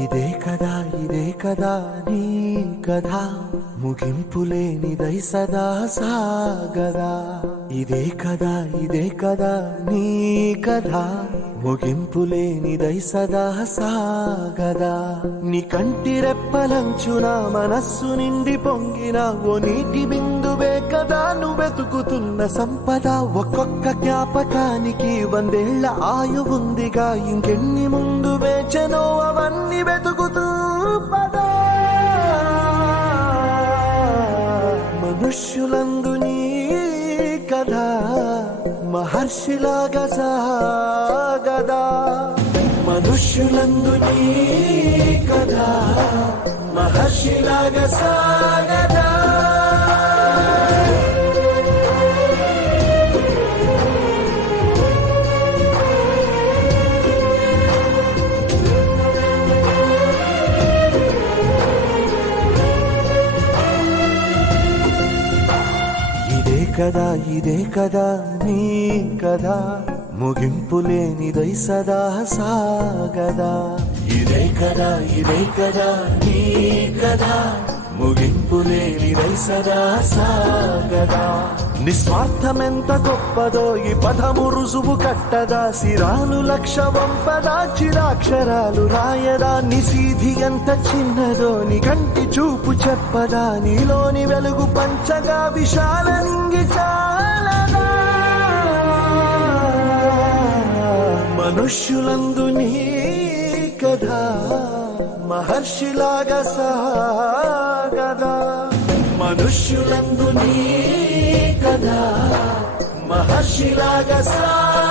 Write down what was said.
ఇదే కదా నీ కథ ముగింపులేనిదై సదా సాగదా. ఇదే కదా నీ కథ ముగింపులేనిదై సదా సాగదా. నీ కంటి రెప్పలంచున మనస్సు నిండి పొంగిన ఓ నీటి బిందువే కదా నువ్వెతుకుతున్న సంపద. ఒక్కొక్క జ్ఞాపకానికి 100 ఏళ్ల ఆయువుందిగా, ఇంకెన్ని ముందు వేచనో అవన్నీ వెతుకుతూ పదా. మనుష్యులందు నీ కథ మహర్షిలాగా సాగదా. మనుష్యులందు నీ కథ మహర్షిలాగా సాగదా. ఇదే కదా నీ కథ ముగింపులేనిదై సదా సాగదా. ఇదే కదా నీ కథ ముగింపులేనిదై సదా సాగదా. నిస్వార్థమెంత గొప్పదో ఈ పదము రుజువు కట్టదా. సిరాలు లక్ష వంపదా, చిరాక్షరాలు రాయదా. నిశీధి ఎంత చిన్నదో నీ కంటి చూపు చెప్పదా. నీలోని వెలుగు పంచగా విశాల నింగి చాలదా. మనుష్యులందు నీ కథ మహర్షిలాగా సాగదా. మనుష్యులందు నీ కథ మహర్షిలాగా సాగదా.